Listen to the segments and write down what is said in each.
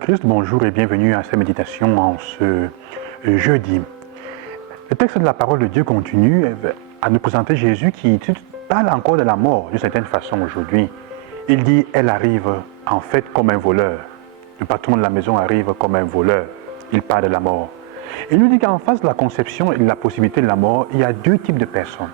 Jésus-Christ, bonjour et bienvenue à cette méditation en ce jeudi. Le texte de la parole de Dieu continue à nous présenter Jésus qui parle encore de la mort d'une certaine façon aujourd'hui. Il dit, elle arrive en fait comme un voleur. Le patron de la maison arrive comme un voleur. Il parle de la mort. Il nous dit qu'en face de la conception et de la possibilité de la mort, il y a deux types de personnes.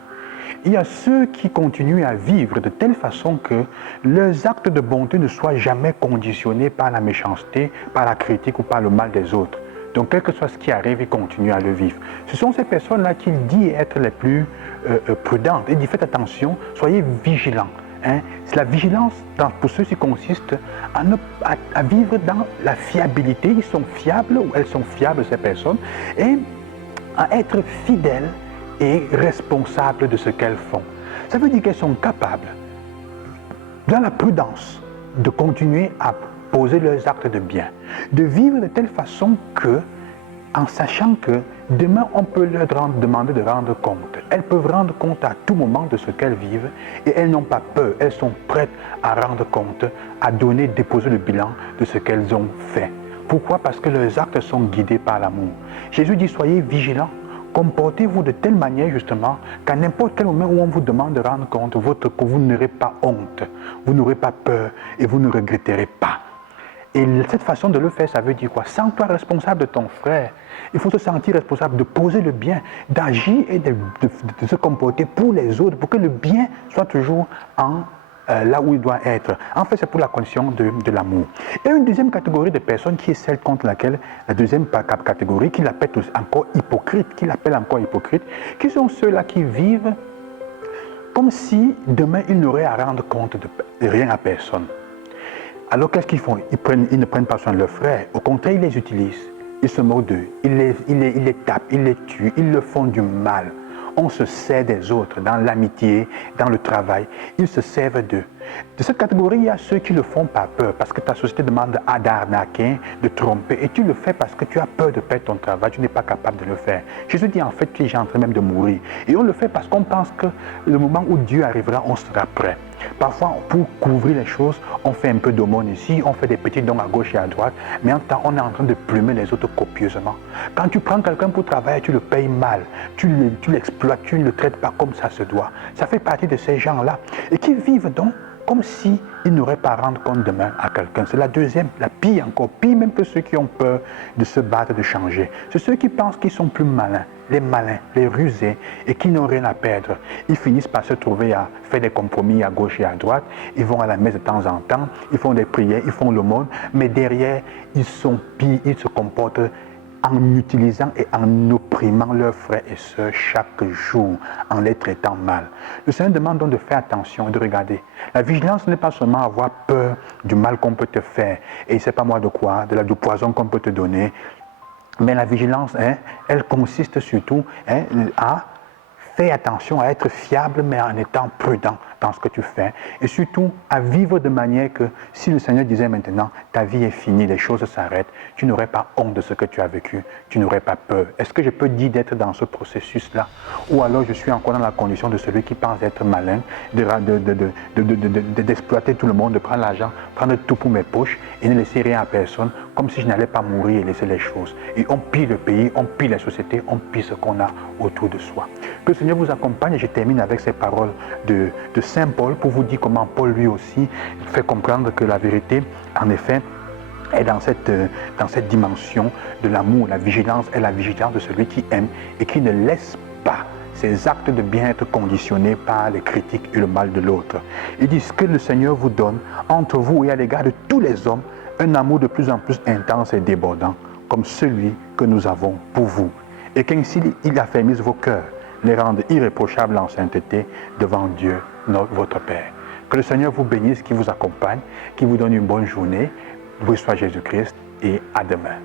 Il y a ceux qui continuent à vivre de telle façon que leurs actes de bonté ne soient jamais conditionnés par la méchanceté, par la critique ou par le mal des autres. Donc, quel que soit ce qui arrive, ils continuent à le vivre. Ce sont ces personnes-là qu'il dit être les plus prudentes. Il dit, faites attention, soyez vigilants. C'est la vigilance pour ceux qui consiste à vivre dans la fiabilité. Ils sont fiables ou elles sont fiables, ces personnes, et à être fidèles et responsables de ce qu'elles font. Ça veut dire qu'elles sont capables, dans la prudence, de continuer à poser leurs actes de bien, de vivre de telle façon que, en sachant que demain on peut leur demander de rendre compte. Elles peuvent rendre compte à tout moment de ce qu'elles vivent et elles n'ont pas peur, elles sont prêtes à rendre compte, à donner, déposer le bilan de ce qu'elles ont fait. Pourquoi? Parce que leurs actes sont guidés par l'amour. Jésus dit, soyez vigilants. Comportez-vous de telle manière justement qu'à n'importe quel moment où on vous demande de rendre compte, que vous n'aurez pas honte, vous n'aurez pas peur et vous ne regretterez pas. Et cette façon de le faire, ça veut dire quoi? Sens-toi responsable de ton frère. Il faut se sentir responsable de poser le bien, d'agir et de se comporter pour les autres, pour que le bien soit toujours là où il doit être. En fait, c'est pour la condition de l'amour. Et une deuxième catégorie de personnes qui est celle contre laquelle, la deuxième catégorie, qu'il appelle encore hypocrite, qui sont ceux-là qui vivent comme si demain ils n'auraient à rendre compte de rien à personne. Alors qu'est-ce qu'ils font? Ils ne prennent pas soin de leurs frères. Au contraire, ils les utilisent. Ils se moquent d'eux. Ils les tapent, ils les tuent, ils leur font du mal. On se sert des autres dans l'amitié, dans le travail. Ils se servent d'eux. De cette catégorie, il y a ceux qui le font par peur, parce que ta société demande d'arnaquer, de tromper, et tu le fais parce que tu as peur de perdre ton travail, tu n'es pas capable de le faire. Jésus dit en fait, tu es en train même de mourir. Et on le fait parce qu'on pense que le moment où Dieu arrivera, on sera prêt. Parfois, pour couvrir les choses, on fait un peu d'aumône ici, on fait des petits dons à gauche et à droite, mais en temps, on est en train de plumer les autres copieusement. Quand tu prends quelqu'un pour travailler, tu le payes mal, tu l'exploites, tu ne le traites pas comme ça se doit. Ça fait partie de ces gens-là, et qui vivent donc comme s'ils n'auraient pas à rendre compte demain à quelqu'un. C'est la deuxième, la pire encore, pire même que ceux qui ont peur de se battre, de changer. C'est ceux qui pensent qu'ils sont plus malins, les rusés, et qui n'ont rien à perdre. Ils finissent par se trouver à faire des compromis à gauche et à droite. Ils vont à la messe de temps en temps, ils font des prières, ils font l'aumône, mais derrière, ils sont pires, ils se comportent en utilisant et en opprimant leurs frères et sœurs chaque jour, en les traitant mal. Le Seigneur demande donc de faire attention et de regarder. La vigilance n'est pas seulement avoir peur du mal qu'on peut te faire, et c'est pas moi de quoi, du poison qu'on peut te donner, mais la vigilance, elle consiste surtout à faire attention, à être fiable, mais en étant prudent dans ce que tu fais. Et surtout, à vivre de manière que si le Seigneur disait maintenant, ta vie est finie, les choses s'arrêtent, tu n'aurais pas honte de ce que tu as vécu, tu n'aurais pas peur. Est-ce que je peux dire d'être dans ce processus-là? Ou alors je suis encore dans la condition de celui qui pense être malin, d'exploiter tout le monde, de prendre l'argent, prendre tout pour mes poches et ne laisser rien à personne, comme si je n'allais pas mourir et laisser les choses. Et on pille le pays, on pille la société, on pille ce qu'on a autour de soi. Que le Seigneur vous accompagne, et je termine avec ces paroles de Saint Paul pour vous dire comment Paul lui aussi fait comprendre que la vérité, en effet, est dans cette dimension de l'amour. La vigilance est la vigilance de celui qui aime et qui ne laisse pas ses actes de bien être conditionnés par les critiques et le mal de l'autre. Il dit que le Seigneur vous donne entre vous et à l'égard de tous les hommes un amour de plus en plus intense et débordant, comme celui que nous avons pour vous. Et qu'ainsi il affermisse vos cœurs, les rende irréprochables en sainteté devant Dieu, votre Père. Que le Seigneur vous bénisse, qui vous accompagne, qui vous donne une bonne journée. Loué soit Jésus-Christ et à demain.